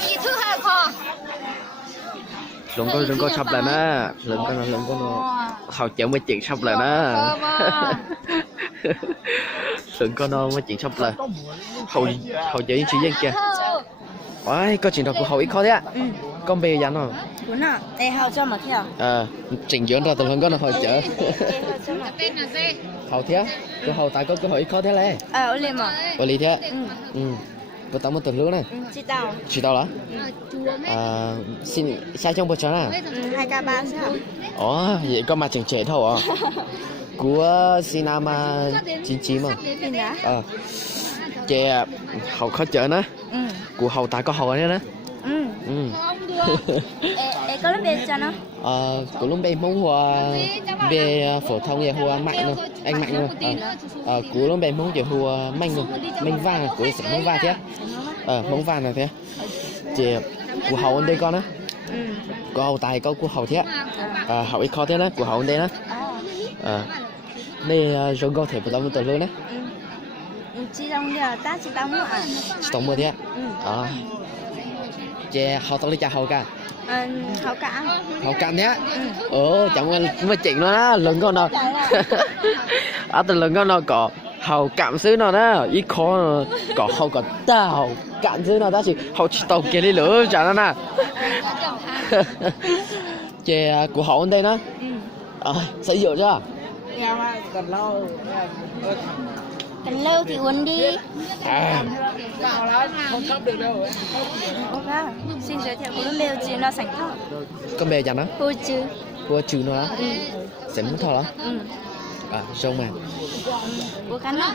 Gì thứ hai kho. Lùng có sắp lại nè, lùng có nó hậu chợ mới chuyện sắp lại nè. Lùng có nó mới chuyện sắp lại. Hậu chợ những chuyện kia. Ôi, có chuyện đó của hậu ít khó thế ạ. Con bê dán rồi. Đúng à, đây hậu cho mà theo. Chỉnh dưỡng ra từ lùng có nó hậu chợ. Tên là gì? Hậu thế, cái hậu tại có hậu ít khó thế này. Ở liền mà. Ở lý thế. Có tao một tuần lứa này. Chỉ tao đó. Xin sai trong bữa trưa à? 2k3 sao? Ồ, vậy có mà chỉnh trẻ thôi à? Của Sinama 99 mà. Chị hậu khó chở nữa. Của hậu tại có hậu ấy nữa. Có lớp bên cho nó. Của lúc bên mong hoa về phổ thông về hoa mạnh luôn, anh mạnh luôn. Của lúc bên mong kiểu hoa mạnh luôn, mạnh vàng của sẽ mong vàng thế. Mong vàng là thế. Chị của hậu anh đây con á. Của hậu tài có của hậu thế. Hậu ít khó thế đó, của hậu anh đây đó. Đây rồi có thể của tao một tuần luôn đấy. Chị đông giờ ta chị đông à? Chị đông mua thế. Chị hậu tao đi chào hậu cả. Hậu cả nhé. Chẳng qua mới chuyện nó đó, lần con nào. Từ lần con nào có hậu cảm xứ nào đó, ít khó có hậu có tao cảm xứ nào đó thì hậu chỉ tàu kia đi lửa chả nó nè. Chị của hậu anh đây đó. Xây dựng chưa? Cần lâu thì uống đi. Không sắp được đâu. Ok, xin giới thiệu của lều chứ nó sành thọ. Con bè chẳng đó? Cô chữ nó đó? Sẽ muốn thọ đó? Rông mà. Cô cắn đó?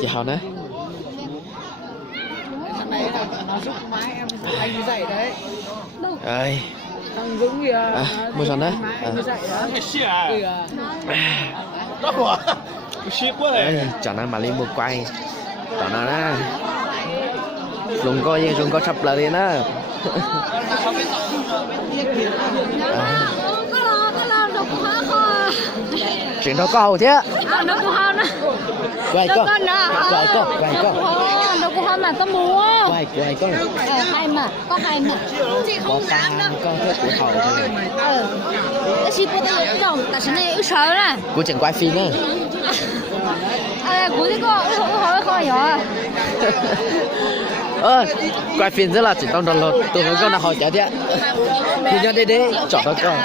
Chị hỏi nữa. Thằng này nó giúp má em anh dạy đấy. Ơi. Thằng Dũng kìa. Mua xong đấy. Anh dạy đó. Đó của. Ship quá này. Chả nó mà lên một quay. Chả nó đó. Rung có sắp lại đi đó. Chuyện đó có hầu thế. Nó cũng hao nữa. Quay con. Nó cũng hao mà tao mua. Quay con. Hai mà, có hai mà. Chị không dám đâu. Con thích của hầu thôi. Cái gì cũng tao trồng, tại sao này sợ nè. Của chuyện quay phim á. Của cái con khỏi nhỏ. Quay phim rất là chỉ trong đoàn lột. Tụi nó con nào hỏi chả thế. Thì nhau đi chọn đó con.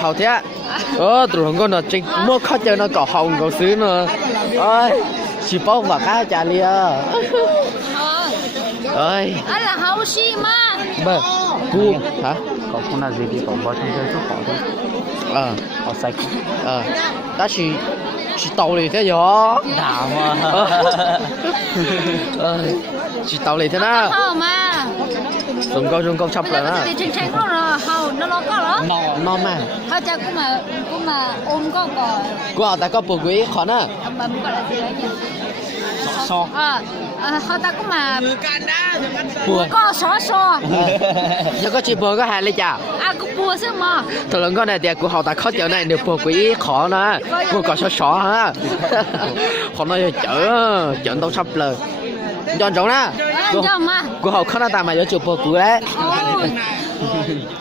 Hầu thế. Tụi nó con nó chính mua khó chơi nó có hồng có xứ nữa. Chỉ bao vào cá chả lia. Anh là hầu xí mà. Cu hả? Có con là gì thì có bao nhiêu chút bỏ thôi. Họ sạch. Ta chỉ tàu này thế nhở? Đảo mà. Chỉ tàu này thế nào? Hầu mà. Dùng con chọc là thì trên trái con là hầu nó có đó. Nó mà. Họ chắc cũng mà ôm có cỏ. Của họ ta có bùa quý khó nè. Mà mình gọi là gì đấy nhỉ? So. Họ ta cũng mà Bùa. có so. Nó có chỉ bùa có hai lấy chả. Có bùa chứ mà. Thật lần con này thì của họ ta khó chở này được bùa quý khó nè. Bùa có so ha. Họ nói chở tao sắp lời. Chọn chỗ nè. Của họ khó nào ta mà có chụp bùa quý đấy.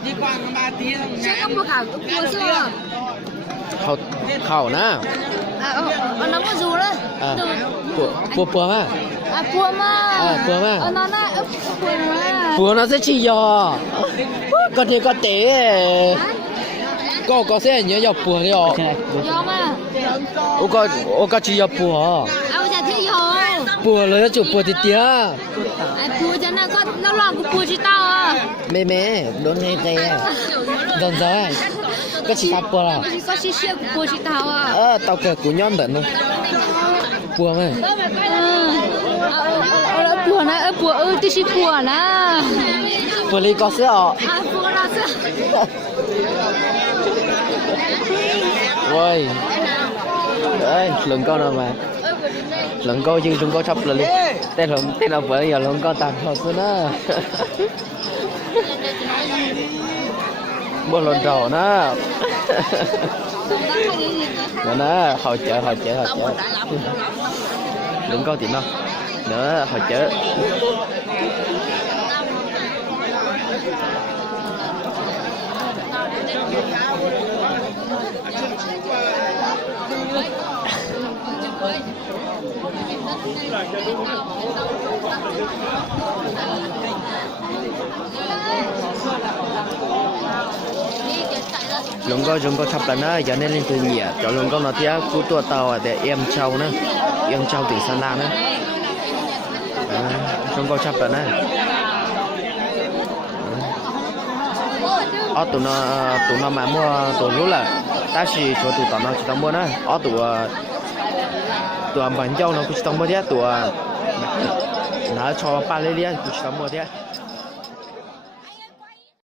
Đi qua 3 tí rồi. Chứ không có khảo bùa chứ mà. Khẩu nè. Nó có dù đấy. Bùa mà. Bùa mà. Bùa mà. Nó bùa mà. Bùa nó sẽ chi giò. Con thì có tế. Có sẽ nhớ dọc bùa đi ạ. Giò mà. Có chi giò bùa. Chả thấy giò. Bùa là chụp bùa thì tía. Bùa cho nó lo của bùa chứ tao à. Mẹ, đốn nghe tê. Dần rồi. Có chỉ tao bùa à? Có chỉ xe của bùa chứ tao à. Tao kể của nhóm tận luôn. Bùa mà. Bùa này, bùa tôi chỉ bùa nè. Bùa lý có sữa. Bùa là sữa. Ôi. Lượng con nào mà. Lượng con chứ chúng có sắp là đi. Tên là bữa giờ lượng con tạm hợp luôn á. Bùa lộn trò nữa. nữa hồi chợ đừng có tiền đâu nữa hồi chợ luôn có thập lần á giờ nên lên từ nhẹ cho luôn có nó tiếc cú tua tàu để em trâu nữa em trâu từ San Lan nữa luôn có thập lần á ở tụi nó mà mua tụi lúc là ta chỉ cho tụi nó chỉ tao mua nữa ở tụi bán châu nó cũng chỉ tao mua thế tụi nó cho ba lê cũng chỉ tao mua thế